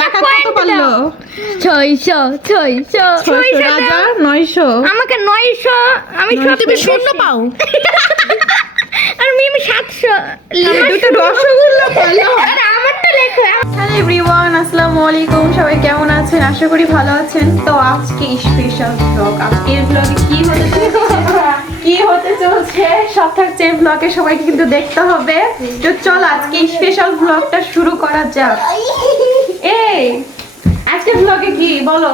ডাকাত কত কয়েন পারল? দাও ছয়শো। ছয়শো ছয়শো রাজা নয়শো। আমাকে নয়শো আমি সব তুমি শূন্য পাও। আর মিমি সাতশো। দুটো রসগোল্লা পারল আমারটা লেখো। হ্যালো এভরিওয়ান আসসালামু আলাইকুম। সবাই কেমন আছেন? আশা করি ভালো আছেন। তো আজকে স্পেশাল ব্লগ আজকের ব্লগে কি হতে চলছে? কি হতে চলছে? সব থাকছে ব্লগে সবাইকে কিন্তু দেখতে হবে। তো চল আজকে স্পেশাল ব্লগটা শুরু করা যাক। এই, আজকে ব্লগে কি? বলো।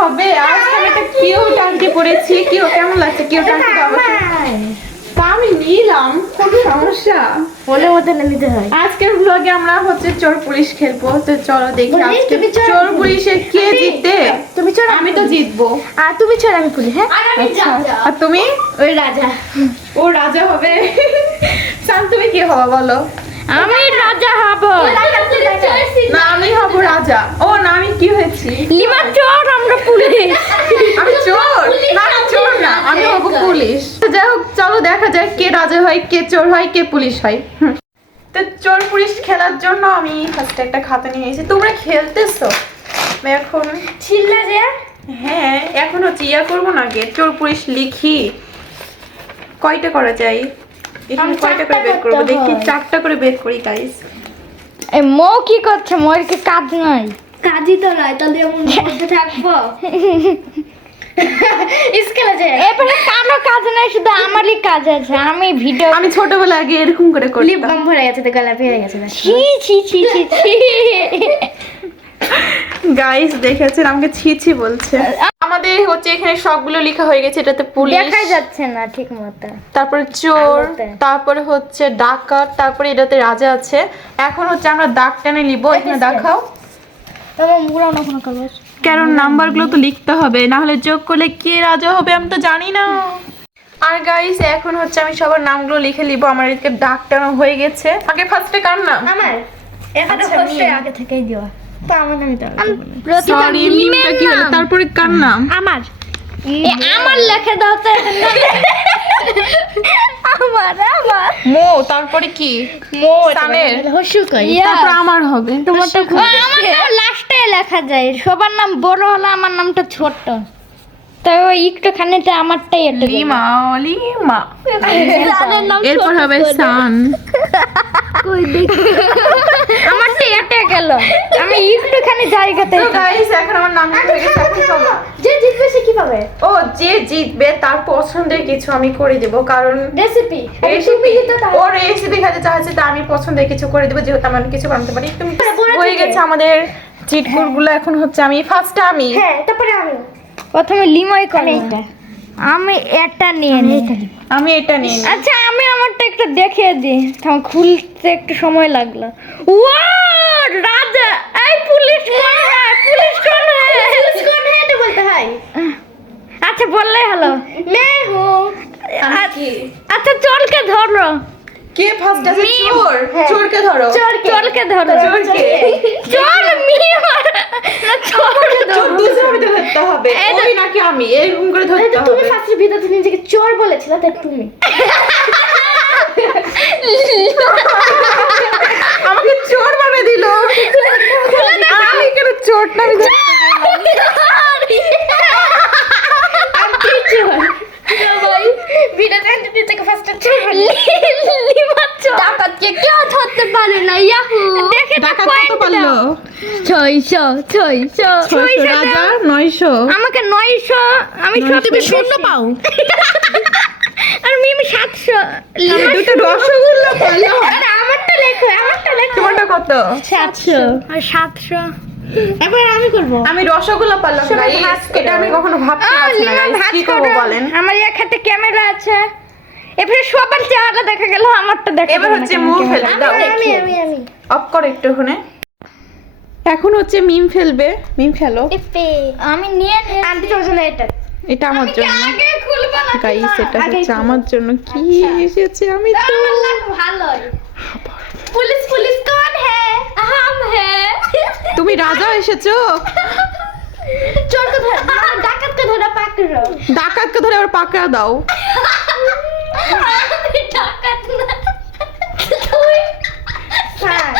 হবে। কেমন লাগছে? কেউ আন্টি তা আমি নিলাম। কোনো সমস্যা? বলে মতো নিতে হয়। আজকের ব্লগে আমরা হচ্ছে চোর পুলিশ খেলব। তো চলো দেখি আজকে চোর পুলিশে। কে জিতবে? তুমি চোর আমি তো জিতবো। আর তুমি চোর আমি পুলিশ হ্যাঁ? আচ্ছা। আর তুমি? ওই রাজা। ও রাজা হবে। সান তুমি কি হবে বলো? আমি রাজা হব। না আমি হব রাজা। ও না আমি কি হয়েছি? লিমা চোর আমরা পুলিশ। আমি চোর? না আমি চোর না আমি হব পুলিশ। তো যাই হোক চলো দেখা যাক কে রাজা হয় কে চোর হয় কে পুলিশ হয়। তো চোর পুলিশ খেলার জন্য আমি ফার্স্টে একটা খাতা নিয়ে এসেছি। তোমরা খেলতেছো? এখন? ছিল্লা যে। হ্যাঁ এখন হচ্ছে ইয়া করব না গে? চোর পুলিশ লিখি। কয়টা করা যায়? এখানে আমি কয়টা করে বের করব? দেখি চারটা করে বের করি গাইস এই মো কি করছে? মোর কি কাজ নাই। কাজই তো নয় তাহলে এমন বসে থাকব? স্কেলে যে। এবারে কারও কাজ নাই শুধু আমারই কাজ আছে। আমি ভিডিও আমি ছোটবেলা আগে এরকম করে লিপ বাম ভরে গেছে তো গলা গেছে ছি ছি ছি ছি ছি। গাইস দেখেছেন? আমাকে ছি ছি বলছে। আমাদের হচ্ছে এখানে সবগুলো লেখা হয়ে গেছে এটাতে পুলিশ দেখাই যাচ্ছে না ঠিক মতো তারপরে চোর তারপরে হচ্ছে ডাকাত তারপরে এটাতে রাজা আছে। এখন হচ্ছে আমরা দাগ টেনে নিব এখানে দেখাও। কারণ নাম্বারগুলো তো লিখতে হবে না হলে যোগ করলে কে রাজা হবে আমি তো জানি না। আর গাইস এখন হচ্ছে আমি সবার নামগুলো লিখে নিব আমার এদিকে ডাক টানো হয়ে গেছে। আগে ফার্স্টে কার নাম? আমার। এখানে আচ্ছা, ফার্স্টে আগে থেকেই দেওয়া। তো আমার নামই তো সরি মিমটা কি হলো? তারপরে কার নাম? আমার। আমার লেখে দাও তো আমার আমার। মো তারপরে কি? মো সানের? হসু কই? তারপর আমার হবে। তোমারটা আমার নাম লাস্টে লেখা যায়। সবার নাম বড় হলো আমার নামটা ছোট ওই একটুখানিতে আমারটাই এটা লিমা লিমা। এরপর হবে সান। আমারটা এটা গেল। আমি একটুখানি জায়গাতে তো গাইস এখন আমার নাম চলো। যে জিতবে সে কি পাবে ও যে জিতবে তার পছন্দের কিছু আমি করে দেব কারণ রেসিপি রেসিপি ওর রেসিপি খেতে চাইছে তা আমি পছন্দের কিছু করে দেবো যেহেতু আমি কিছু বানাতে পারি। তুমি হয়ে গেছে আমাদের চিটকুটগুলো এখন হচ্ছে আমি ফার্স্ট আমি। হ্যাঁ তারপরে আমি প্রথমে লিমাই করে এটা আমি এটা নিয়ে নিই আমি এটা নিই আচ্ছা আমি আমারটা একটু দেখিয়ে দিই তখন খুলতে একটু সময় লাগল। ওয়াও রাজা! এই পুলিশ কোন হ্যাঁ পুলিশ কোন হ্যাঁ পুলিশ কোন হ্যাঁ এটা বলতে হয়। আচ্ছা বললে হলো। मैं हूं আচ্ছা চলকে ধরো। কে ফার্স্ট আছে? চোর। হ্যাঁ। চোরকে ধরো। চলকে ধরো। চোরকে। চল মিয়া চল চোর মিলে ধরতে হবে। ওই নাকি আমি? এরকম করে ধরতে তুমি হবে। ফার্স্ট নিজেকে চোর বলেছিলে তাই তুমি আমাকে চোর বানিয়ে দিল আর আমি কেন চোরটা আমি ধরতে ডাকাতকে কেউ ধরতে পারে না ইয়াহু দেখে ডাকাত কত পারল ছয়শো ছয়শো। ছয়শো রাজা নয়শো। আমাকে নয়শো আমি। শূন্য পাও। আর মিমি সাতশো। দুটো রসগোল্লা আমারটা লেখো আমারটা লেখো। তোমারটা কত? সাতশো। আর সাতশো। এবার আমি করব। আমি রসগোল্লা পারলাম। এটা আমি কখনো ভাবতে পারছি না লিমা কি করব বলেন? আমার এক হাতে ক্যামেরা আছে। এবারে সবার চেহারা দেখা গেল আমারটা দেখা এবার হচ্ছে মুখ কেমন। দাও। আমি আমি আমি অফ করো একটু ওখানে এখন হচ্ছে মিম ফেলবে। মিম ফেলো। আমি নিয়ে আনতে চলছ না এটা। এটা আমার জন্য। গাইস এটা হচ্ছে আমার জন্য। কি আচ্ছা। এসেছে আমি তো। ভালো পুলিশ পুলিশ কোন হে? আম হে। তুমি রাজা এসেছ? চোর কে ধরে ডাকাত কে ধরে পাকড়াও ডাকাত কে ধরে আর পাকড়া দাও। ডাকাত না। তুই হ্যাঁ।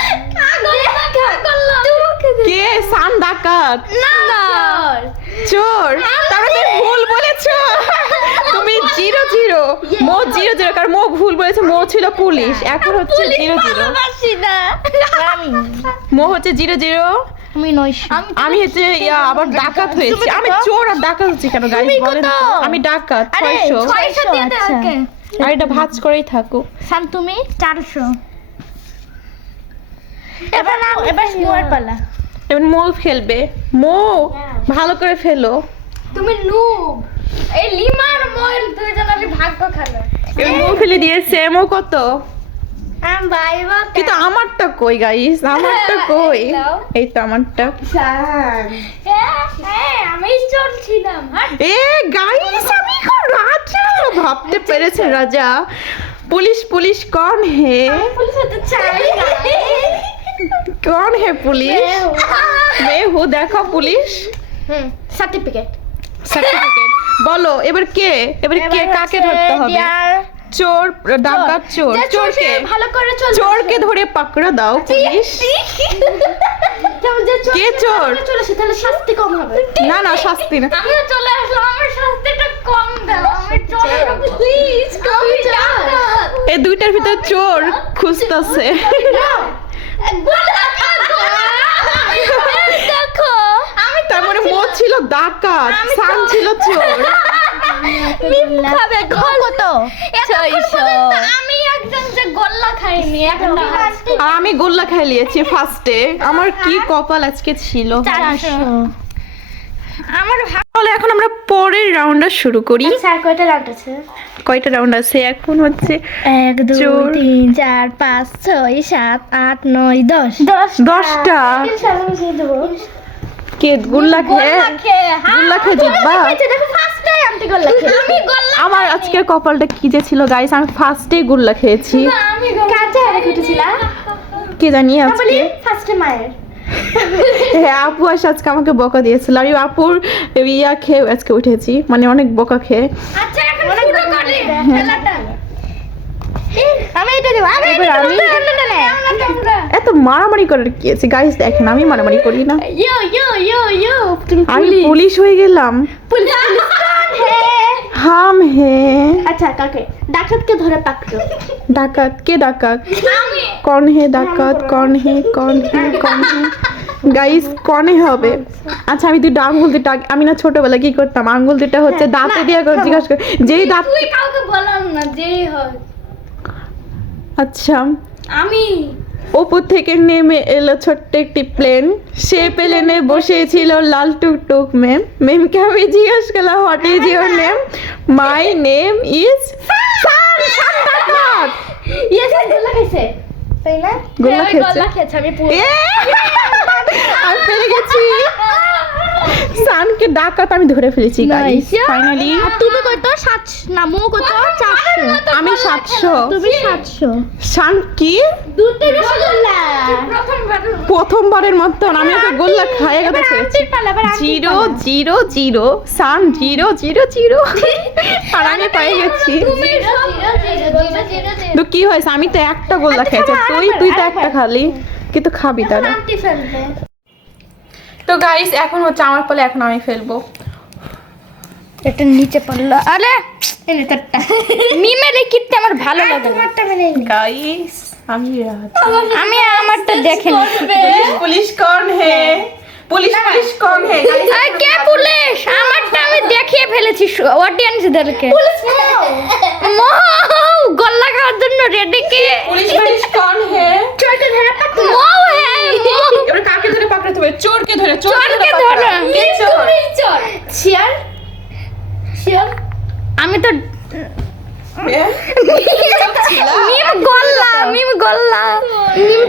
হ্যাঁ ডাকাত। না। চোর। তাহলে তুমি ভুল বলেছ। তুমি জিরো জিরো। মো জিরো জিরো কারণ মো ভুল বলেছে মো ছিল পুলিশ। এখন হচ্ছে জিরো জিরো। আমি মো হচ্ছে জিরো জিরো। আমি আমি হচ্ছে ইয়া আবার ডাকাত হয়েছি। আমি চোর আর ডাকাত হচ্ছি কেন গাইস তুমি বলেন আমি ডাকাত ছয়শো। আচ্ছা। আর এটা ভাজ করেই থাকো। সান তুমি চারশো। এবার এবার মোয়ার পালা। এবার মো ফেলবে মো ভালো করে ফেলো। তুমি নুব এই লিমার ময়ের দুইজন আমি ভাগ্য খেলো এবার মো ফেলে দিয়েছে। মো কত? কিন্তু আমারটা কই গাইস আমারটা কই? এই তো আমারটা। হ্যাঁ আমি চলছিলাম এ গাইস আমি কোন রাজা। ভাবতে পেরেছে রাজা। পুলিশ পুলিশ কোন হে। পুলিশ হতে চাই কোন হে পুলিশ মে হু দেখো পুলিশ হুম সার্টিফিকেট সার্টিফিকেট বলো এবার কে এবার কে কাকে ধরতে হবে? চোর ডাকাত চোর চোরকে ভালো করে চল। চোরকে ধরে পাকড়া দাও পুলিশ। চোর কে চোর? তাহলে শাস্তি কম হবে। না না শাস্তি না। আমিও চলে আসলাম আমার শাস্তিটা কম দাও। আমি চলে প্লিজ কম দাও এই দুইটার ভিতর চোর খুঁজতেছে। আমি তার মানে ছিল ডাকাত সান ছিল চোর। খাবে কত আমি একজন যে গোল্লা খাইনি আমি গোল্লা খাই লিয়েছি ফার্স্টে আমার কি কপাল আজকে ছিল? চারশো। আমার তাহলে এখন আমরা পরের রাউন্ডটা শুরু করি। স্যার কয়টা রাউন্ড আছে? কয়টা রাউন্ড আছে? এখন হচ্ছে এক দুই তিন চার পাঁচ ছয় সাত আট নয় দশ। দশ। দশটা। কে গোল্লা খেয়ে গোল্লা খেয়ে জিতবা? আমি গোল্লা আমার আজকে কপালটা কি যে ছিল গাইস আমি ফার্স্টে গোল্লা খেয়েছি। কে জানি আজকে। ফার্স্টে মায়ের। হ্যাঁ আপু আসে আজকে আমাকে বকা দিয়েছিল। আমি আপুর ইয়া খেয়ে আজকে উঠেছি। মানে অনেক বকা খেয়ে। আচ্ছা? তোমরা এত মারামারি করার কি আছে? গাইস দেখেন আমি মারামারি করি না। আমি পুলিশ। হয়ে গেলাম। হাম হে। আচ্ছা কাকে? ডাকাতকে ধরে পাকড়ো ডাকাত। কে ডাকাত কন হে ডাকাত কন হে কন হে কন হে। গাইস কনে হবে? আচ্ছা আমি দুটো আঙ্গুল দুটো আমি না ছোটবেলা কি করতাম? আঙ্গুল দুটো হচ্ছে দাঁতে দিয়ে জিজ্ঞাসা কর যেই দাঁত তুই কাউকে বললাম না যেই হয়। আচ্ছা। আমি। ওপর থেকে নেমে এলো ছোট্ট একটি প্লেন। সে প্লেনে বসেছিল লাল টুকটুক মেম মেমকে আমি জিজ্ঞেস করলাম what is your name my name is Sun! Sun তাই না গোল্লা হ্যাঁ, খেয়েছে। আমি পুরো আমি পেরে গেছি। সানকে ডাকাত আমি ধরে ফেলেছি গাইস ফাইনালি তুমি কত? সাত নামও কত? চারশো। আমি সাতশো। তুমি সাতশো। সান কি? প্রথমবারের মতন আমি ওকে গোল্লা খাইয়ে ছেড়েছি zero zero zero Sun zero zero zero. আর আমি পেয়ে গেছি। তো কি হয়েছে? আমি তো একটা গোল্লা খেয়েছি। তুই তুই তো একটা খালি। কিন্তু খাবি তারা তো গাইস এখন হচ্ছে আমার ফলে এখন আমি ফেলব। এটা নিচে পড়ল। আরে নেতারটা মিমের এই কিটটা আমার ভালো লাগে গাইস আমি আমি আমারটা দেখে পুলিশ কোন হে? পুলিশ পুলিশ কোন হে? আরে কে পুলিশ? আমারটা আমি দেখিয়ে ফেলেছি অডিয়েন্সদেরকে মো গল্লা খাওয়ার জন্য রেডি কে? পুলিশ পুলিশ কোন হে? চোরকে ধরে পাকড়ো মো হে এবার কাকে ধরে পাকড়াতে হবে? চোরকে ধরে চোরকে। ধরো কে চোর? চোর। আমি তো মিম গল্লা মিম গল্লা। মিম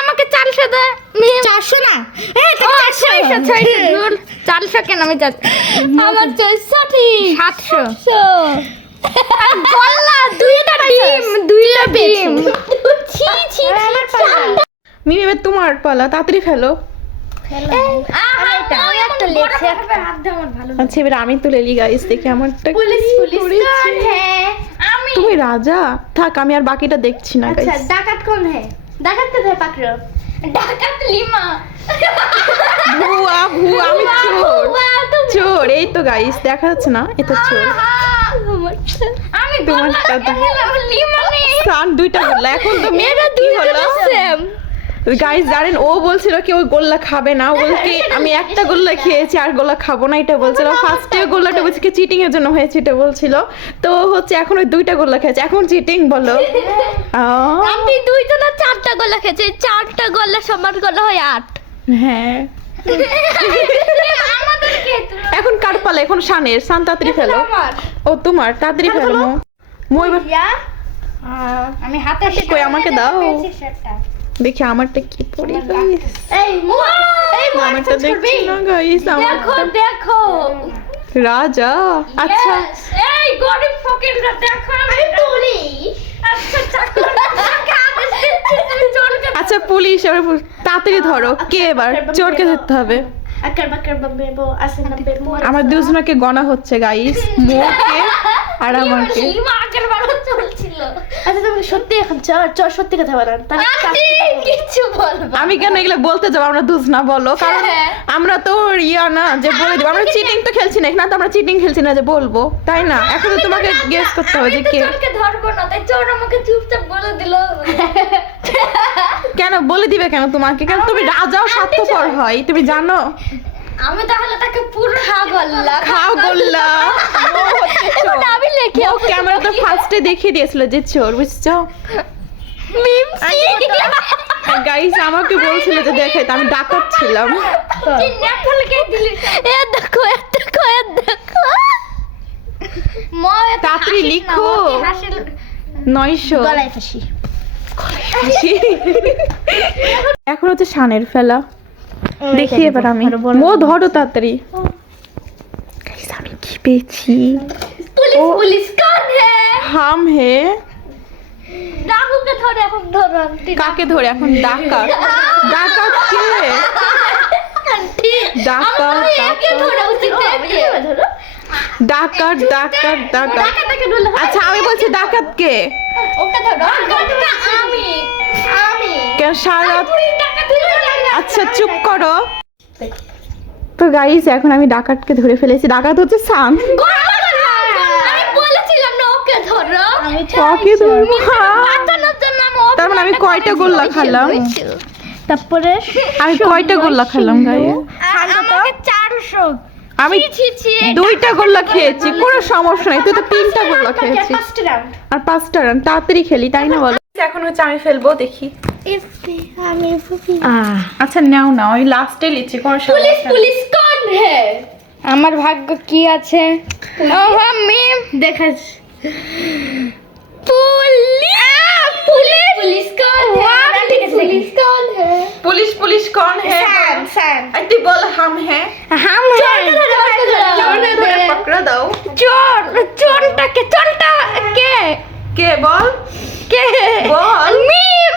আমাকে চারশো দে মিম। চারশো না? চারশো। কেন আমি চার আমার ছয়শো ঠিক সাতশো। গল্লা দুইটা ডিম দুইটা ডিম ছি ছি মিমি এবার তোমার পালা তাড়াতাড়ি ফেলো। আচ্ছা এবার আমি তুলে লি গাইস দেখি আমারটা পুলিশ পুলিশ কোন আমি। তুমি রাজা? থাক আমি আর বাকিটা দেখছি না গাইস আচ্ছা ডাকাত কোন ডাকাত তো ডাকাত লিমা। ভুয়া ভুয়া আমি চোর। চোর এই তো গাইস দেখা যাচ্ছে না এটা চোর। আমি তোমার লিমা দুইটা বললা এখন তো মেয়েরা দুই হলো গাইস জানেন ও বলছিল কি ওই গোল্লা খাবে না। ও আমি একটা গোল্লা খেয়েছি আর গোল্লা খাব না। এটা বলছিল। ফার্স্টে গোল্লাটা বলছে কি চিটিং এর জন্য হয়েছে। এটা বলছিল। তো হচ্ছে এখন ওই দুইটা গোল্লা খেয়েছে। এখন চিটিং বলো। আহ, আপনি দুইজনের চারটা গোলা খেয়েছে চারটা গোলা সমান গোলা হয় আট। হ্যাঁ। এখন কার পালা? এখন শানের। শান তাড়াতাড়ি ফেলো। ও তোমার? তাড়াতাড়ি ফেলো মো। মো আমি হাতে কই? আমাকে দাও। দেখি আমারটা কি পড়ে গাইস এই এই আমারটা দেখছি না গাইস দেখো দেখো। রাজা আচ্ছা। এই গরিব ফকিররা দেখো আমি পুলিশ। আচ্ছা আচ্ছা পুলিশ। তাড়াতাড়ি ধরো কে এবার? চোরকে ধরতে হবে। আমার দুজনকে গণা হচ্ছে গাইস মোকে আর আমাকে। আচ্ছা তুমি সত্যি এখন চর সত্যি কথা বলেন তাহলে আপনি কিছু বলব আমি কেন এগুলো বলতে যাব? আমরা দুজনা বলো। কারণ হ্যাঁ। আমরা তো ইয়া না যে বলে দেবো। আমরা চিটিং তো খেলছি না। না তো আমরা চিটিং খেলছি না যে বলব। তাই না? এখন তো তোমাকে গেস করতে হবে যে কে। ধরবো না তাই চোর আমাকে চুপচাপ বলে দিল। কেন? বলে দিবে কেন তোমাকে? কেন তুমি রাজাও স্বার্থপর হয় তুমি জানো? আমি তাহলে তাকে পুরো খা গল্লা খাও গোল্লা এখন আমি ও ক্যামেরা তো ফার্স্টে দেখিয়ে দিয়েছিল যে চোর বুঝছ? মিমসি। গাইস আমাকে বলছিল যে দেখে আমি ডাকাত ছিলাম। এ দেখো এ দেখো এ দেখো। তাড়াতাড়ি লিখো। নয়শো। গলায় ফাঁসি। এখন হচ্ছে সানের ফেলা। দেখি এবার আমি। ও ধরো তাড়াতাড়ি। আমি কি পেয়েছি? পুলিশ পুলিশ কান হে? হাম হে। রাহুকে ধরে এখন ধরো আন্টি কাকে ধরে? এখন ডাকাত। ডাকাত কে? আন্টি ডাকাত ডাকাত। ডাকাত আচ্ছা আমি বলছি ডাকাত কে? ধরো আমি আমি কেন সারা আচ্ছা চুপ করো। তো গাইস এখন আমি ডাকাতকে ধরে ফেলেছি। ডাকাত হচ্ছে সান। আমি বলেছিলাম ওকে আমি ধরবো জন্য আমি তার মানে আমি কয়টা গোল্লা খেলাম? তারপরে আমি কয়টা গোল্লা খেলাম গাইস চারশো। আমি দুইটা গোল্লা খেয়েছি কোনো সমস্যা নেই তুই তো তিনটা গোল্লা খেয়েছিস আর পাঁচটা রান তাড়াতাড়ি খেলি তাই না বলো? আচ্ছা, এখন হচ্ছে আমি ফেলব দেখি। আচ্ছা নাও না ওই লাস্টে লিচি কোনো পুলিশ পুলিশ কোন হে। আমার ভাগ্য কি আছে? ও মাম্মি পুলিশ। পুলিশ কোন পুলিশ কোন হে। पुलिस पुलिस कौन है স্যাম স্যাম अति बोल हम हैं হাম চোরকে ধরে পকড়া দাও চোর চোরটাকে চোরটা কে কে বল কে বল মিম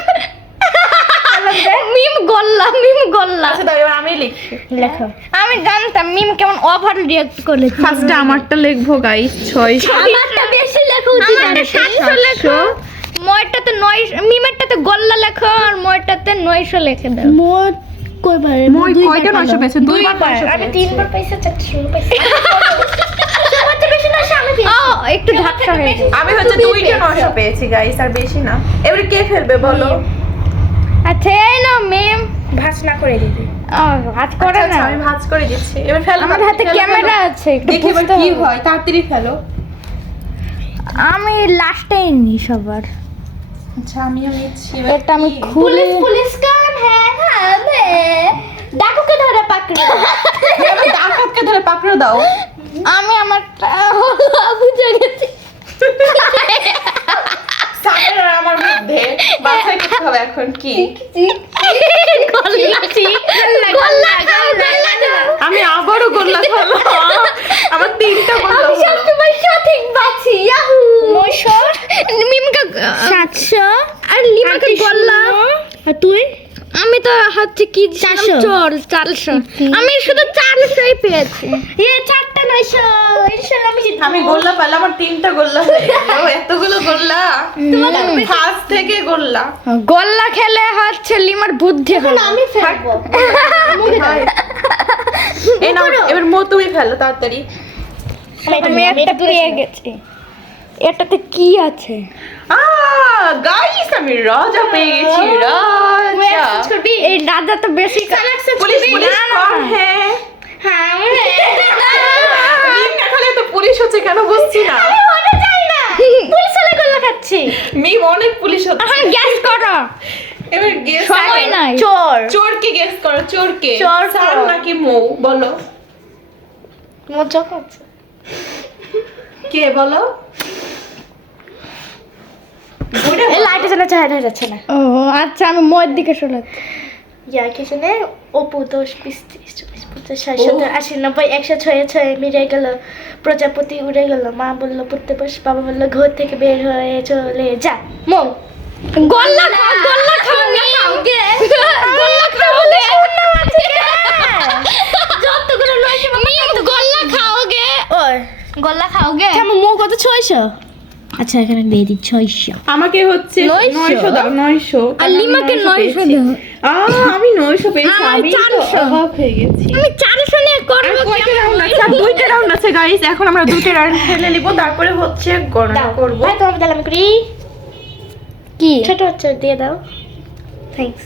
মিম গল্লা মিম গল্লা আচ্ছা দাও এবার আমি লিখি লেখো আমি জানতাম মিম কেমন ওভার রিয়েক্ট করেছে ফার্স্টে আমারটা লিখবো গাইস ছয়শো আমারটা বেশি লেখা উচিত আমারটা সাতশো লেখো ময়টাতে নয় মিমেরটাতে গল্লা লেখো আর ময়টাতে নয়শো লিখে দাও। মোট কয়বার মই কয়টা নয়শো পেয়েছে? দুইবার। আমি। তিনবার পাইছি চারটে পাইছি। না একটু আমি হচ্ছে দুইটা নয়শো পেয়েছি। গাইস আর বেশি না। এবারে কে ফেলবে বলো? আচ্ছা এই নাও মিম। না করে দিবি। ও করে আচ্ছা, না আমি ভাঁজ করে দিচ্ছি। এবার ফেলো আমার হাতে ক্যামেরা আছে একটু দেখি কি হয় তাড়াতাড়ি ফেলো। আমি লাস্টেই নি সবার। আচ্ছা আমিও নিচ্ছি এটা আমি খুলে পুলিশ কাম হ্যাঁ, হ্যাঁ হ্যাঁ ডাকুকে ধরে পাকড়ে ডাকুকে ধরে পাকড়ে দাও। আমি আমার বুঝে গেছি। আমার মধ্যে। এখন কি? আমি আবারও গোল্লা আমার তিনটা আমি সবসময় সঠিক বাছি ইয়াহু। হচ্ছে কি চারশো। চোর চারশো। আমি শুধু চারশোই পেয়েছি। এ চারটা নয়শো আমি গোল্লা পেলাম আমার তিনটা গোল্লা এতগুলো গোল্লা। ফার্স্ট থেকে গোল্লা। গোল্লা খেলে হচ্ছে লিমার বুদ্ধি এখন আমি ফেলব। এই নাও এবার মো তুমি ফেলো তাড়াতাড়ি। আমি একটা পেয়ে গেছি। এটাতে কি আছে? গাইস আমি রাজা পেয়ে গেছি রাজা। এই রাজা তো বেশি পুলিশ পুলিশ কম হ্যাঁ। হ্যাঁ মিম দেখালে তো পুলিশ হচ্ছে কেন বুঝছি না। পুলিশ হলে গোল্লা খাচ্ছি। মিম অনেক পুলিশ হচ্ছে। গ্যাস করো। এবার গেস সময় নাই। চোর। চোর কে গেস করো চোর কে চোর সার নাকি মৌ? বলো। মজা করছে। কে বলো? এই লাইটে যেন চাহিদা যাচ্ছে না। ও আচ্ছা আমি মোয়ের দিকে অপু দশ বিশ ত্রিশ চল্লিশ পঞ্চাশ ষাট সত্তর আশি নব্বই একশো ছয় ছয় মিলে গেল প্রজাপতি উড়ে গেল। মা বলল পড়তে বস বাবা বলল ঘর থেকে বের হয়ে চলে যা মৌ গোল্লা খাও গোল্লা খাও গে গোল্লা খাও। গে যতগুলো গোল্লা খাও। গে। গোল্লা খাও গে মৌ কত ছয়শো আচ্ছা এখানে দিয়ে দিই ছয়শো আমাকে হচ্ছে নয়শো? দাও নয়শো। আর লিমাকে নয়শো দাও। আমি নয়শো পেয়েছি আমি। অবাক হয়ে গেছি। আমি চারশো নিয়ে করব কয়টা রাউন্ড আছে? দুইটা রাউন্ড আছে গাইস এখন আমরা দুইটা রাউন্ড খেলে নিব তারপরে হচ্ছে গণনা করব। তোমার তাহলে আমি করি। কি? ছোট হচ্ছে দিয়ে দাও। থ্যাঙ্কস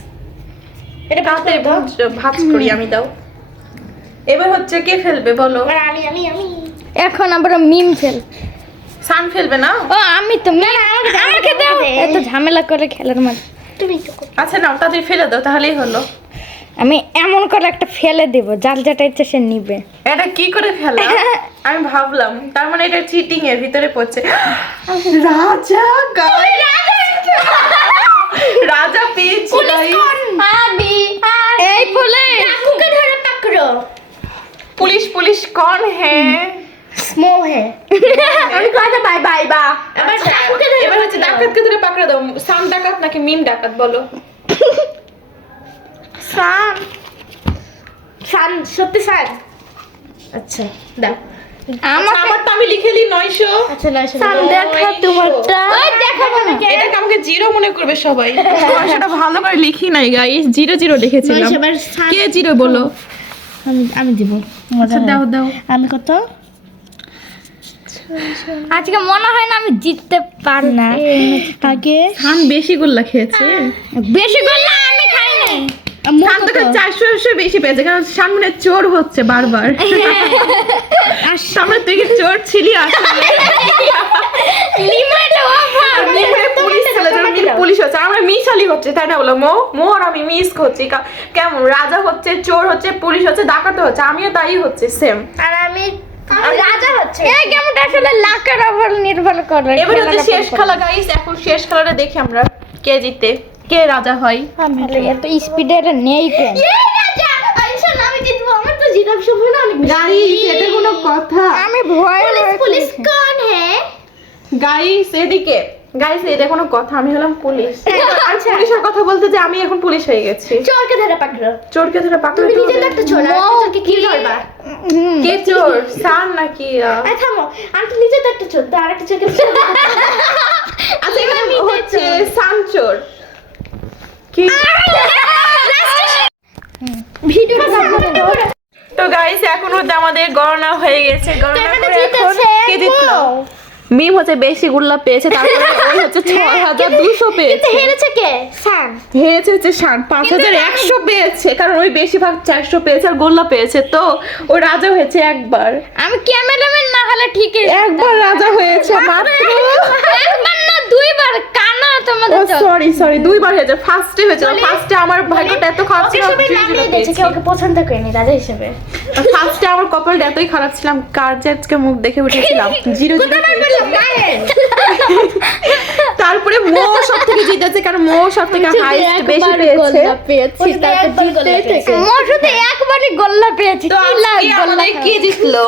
এটা ভাঁজ ভাঁজ করি আমি দাও। এবার হচ্ছে কে ফেলবে বলো? আমি আমি আমি। এখন আমরা মিম ফেল সান ফেলবে না? ও আমি তো মিম আমাকে দাও। এত ঝামেলা করে খেলার মাঝে তুমি। আচ্ছা নাও তাড়াতাড়ি ফেলে দাও তাহলেই হলো। আমি এমন করে একটা ফেলে দেব যার যেটা ইচ্ছে সে নিবে। এটা কি করে ফেলা? আমি ভাবলাম তার মানে এটা চিটিং এর ভিতরে পড়ছে। রাজা গাই রাজা পেয়েছি। আবি এই ফুলে কাকুকে ধরে পাকড়ো। পুলিশ পুলিশ है স্মো হে আমি কথা বাই বাই বা। এবার কাকুকে ধরে এবার হচ্ছে ডাকাতকে ধরে পাকড়া দাও। সান ডাকাত নাকি মিম ডাকাত বলো। সান সান সত্যি সান আচ্ছা দাও। আচ্ছা, আমারটা আমি লিখে দিই নয়শো। আচ্ছা নয়শো। সান দেখা তোমারটা। ওই দেখাবো না এটাকে আমাকে জিরো মনে করবে সবাই। সেটা ভালো করে লিখি নাই গাইস জিরো জিরো লিখেছিলাম। নয়শো এবার সান কে জিরো বলো? আমি আমি দিব। আচ্ছা দাও দাও। আমি কত? আজকে মনে হয় না আমি জিততে পারব না। আগে সান বেশি গোল্লা খেয়েছে। বেশি করলে আমি খাই নাই সান চারশো বেশি পেয়েছে কারণ সামনে চোর হচ্ছে বারবার। সামনে তুই কি চোর ছিলি আসলে লিমাটা অফার। মিমরে পুলিশ হচ্ছে আমরা মিশালি হচ্ছে তাই না বলো? মো মো আমি মিস করছি কেমন? রাজা হচ্ছে চোর হচ্ছে পুলিশ হচ্ছে ডাকাত হচ্ছে আমিও তাই হচ্ছে সেম আর আমি রাজা হচ্ছে। এই গেমটা আসলে লাখের উপর নির্ভর করে এবার হচ্ছে শেষ খেলা গাইস এখন শেষ খেলাটা দেখি আমরা কে জিতে কে রাজা হয়। তাহলে এত স্পিডে নেই কেন এই রাজা! ইনশাআল্লাহ আমি তো জিতার সম্ভাবনা অনেক বেশি। কোনো কথা। আমি ভয় পুলিশ পুলিশ কোন হে? গাইস এদিকে। গাইস এটা কোনো কথা আমি হলাম পুলিশ। আচ্ছা। পুলিশের কথা বলতে যে আমি এখন পুলিশ হয়ে গেছি। চোরকে ধরে পাকড়ো। চোরকে ধরে পাকড়ে তুমি নিজে তো একটা চোর আর চোরকে কি ধরবা? কে চোর? সান নাকি? আই থামো। আমি তো নিজে তো একটা চোর তো আর একটা চোরকে আচ্ছা এখানে হচ্ছে সান চোর। কি? ভিডিওটা তো গাইস এখন আমাদের গণনা হয়ে গেছে। গণনা করে এখন কে জিতলো? মিম হচ্ছে বেশি গুল্লা পেয়েছে তারপরে ওই হচ্ছে ছয় হাজার দুশো পেয়েছে। হেরেছে কে? শান। হেরেছে হচ্ছে শান পাঁচ হাজার একশো পেয়েছে কারণ ওই বেশিরভাগ চারশো পেয়েছে আর গোল্লা পেয়েছে তো ও রাজা হয়েছে একবার। আমি ক্যামেরাম্যান না হলে ঠিকই একবার রাজা হয়েছে মাত্র দুইবার কানা তোমাদের তো সরি সরি দুইবার হয়েছে। ফার্স্টে হয়েছে ফার্স্টে আমার ভাগ্যটা এত খারাপ ওকে ছিল সবাই নাম দিয়ে দিয়েছে কেউ ওকে পছন্দ করেনি রাজা হিসেবে। ফার্স্টে আমার কপালটা এতই খারাপ ছিলাম কার আজকে মুখ দেখে উঠেছিলাম। জিরো জিরো তারপরে মো সব থেকে জিতেছে কারণ মো সব থেকে হাইস্ট বেশি পেয়েছে। পেয়েছি গোল্লা পেয়েছে। শুধু একবারই গোল্লা পেয়েছি তো গোল্লা কে জিতলো?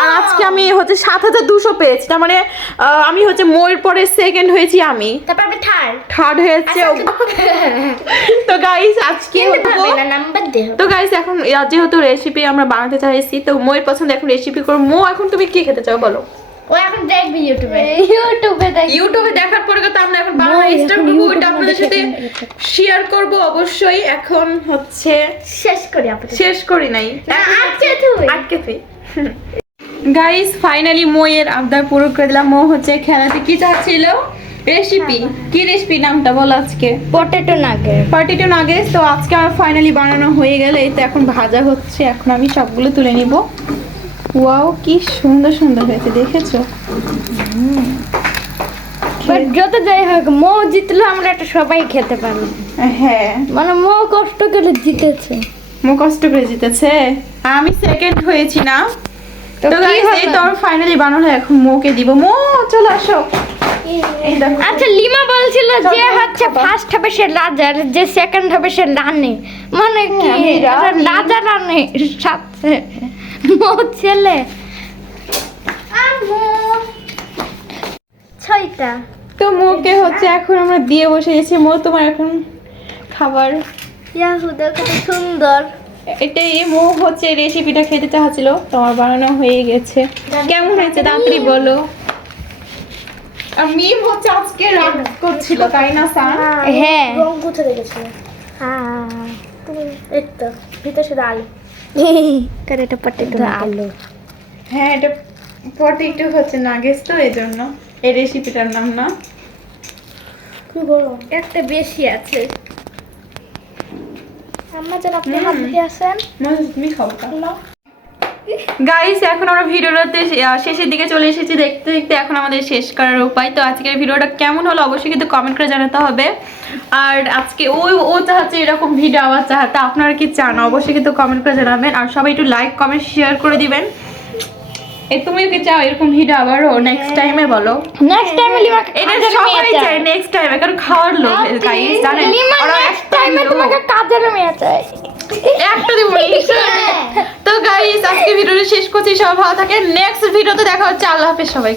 আর আজকে আমি হচ্ছে সাত হাজার দুশো পেয়েছি তার মানে আহ, আমি হচ্ছে মোর পরে সেকেন্ড হয়ে হয়েছি আমি। তারপর আমি থার্ড থার্ড হয়েছে ও। তো গাইস আজকে হব নাম্বার দে। তো গাইস এখন যেহেতু রেসিপি আমরা বানাতে চাইছি তো মোয়ের পছন্দ এখন রেসিপি করব। মো এখন তুমি কি খেতে চাও বলো? ও এখন দেখবি ইউটিউবে ইউটিউবে দেখ ইউটিউবে দেখার পরে তো আমরা এখন মই স্টার্ট এখন ওটা আপনাদের সাথে শেয়ার করব অবশ্যই। এখন হচ্ছে শেষ করি আপাতত। শেষ করি নাই। আজকে তুই আটকে তুই গাইস ফাইনালি মোয়ের আবদার পুরো করে দিলাম। মো হচ্ছে খেলাতে কি চাচ্ছিল? রেসিপি কি রেসিপি নামটা বল আজকে? পটেটো নাগেট নাগেস তো আজকে আমার ফাইনালি বানানো হয়ে গেল এই তো এখন ভাজা হচ্ছে এখন আমি সবগুলো তুলে নিব। ওয়াও কি সুন্দর সুন্দর হয়েছে দেখেছ? বাট যত যাই হোক মো জিতলে আমরা এটা সবাই খেতে পারব। হ্যাঁ। মানে মো কষ্ট করে জিতেছে। মো কষ্ট করে জিতেছে? আমি সেকেন্ড হয়েছি না। তো তো কি গাইস এই তো ফাইনালি বানানো এখন মোকে দিব। মো চলে আসো। আচ্ছা লিমা বলছিল যে হচ্ছে ফার্স্ট হবে সে রাজা আর যে সেকেন্ড হবে সে রানী। মানে কি? আমি এটা রানী। রাজা রানী সাথে। মো ছেলে। ছয়টা। তো মোকে হচ্ছে এখন আমরা দিয়ে বসে গেছি। মো তোমার এখন খাবার। তো এটাই মো হচ্ছে রেসিপিটা খেতে চাচ্ছিল তোমার বানানো হয়ে গেছে। কেমন হয়েছে? তাড়াতাড়ি বলো। আর মিম হচ্ছে আজকে রাগ করছিল তাই না সান? হ্যাঁ। রং গুছে রেখেছিল? হ্যাঁ। এই তো ভিতরে শুধু আলু। করে এটা পটেটো আলু। হ্যাঁ এটা পটেটো হচ্ছে নাগেস তো এই জন্য। এই রেসিপিটার নাম না? একটা বেশি আছে। আম্মা যেন আপনি হাত দিয়ে আসেন। তুমি খাও গাইস এখন আমরা ভিডিওটাতে শেষের দিকে চলে এসেছি। দেখতে দেখতে এখন আমাদের শেষ করার উপায়। তো আজকের ভিডিওটা কেমন হলো অবশ্যই কিন্তু কমেন্ট করে জানাতে হবে। আর আজকে ওই ও চাহাচ্ছে এরকম ভিডিও আবার চাহাতে। আপনারা কি চান? অবশ্যই কিন্তু কমেন্ট করে জানাবেন। আর সবাই একটু লাইক কমেন্ট শেয়ার করে দিবেন। এ তুমিও কি চাও এরকম ভিডিও আবারও নেক্সট টাইমে বলো। নেক্সট টাইমে লিমা এটা সবাই নেক্সট টাইমে কারণ খাওয়ার লোক গাইস জানেন? নেক্সট টাইমে তোমাকে কাজের মেয়ে চাই একটা দিব তো গাইস আজকে ভিডিওটা শেষ করছি সবাই ভালো থাকেন। নেক্সট ভিডিওতে দেখা হচ্ছে আল্লাহ হাফেজ সবাই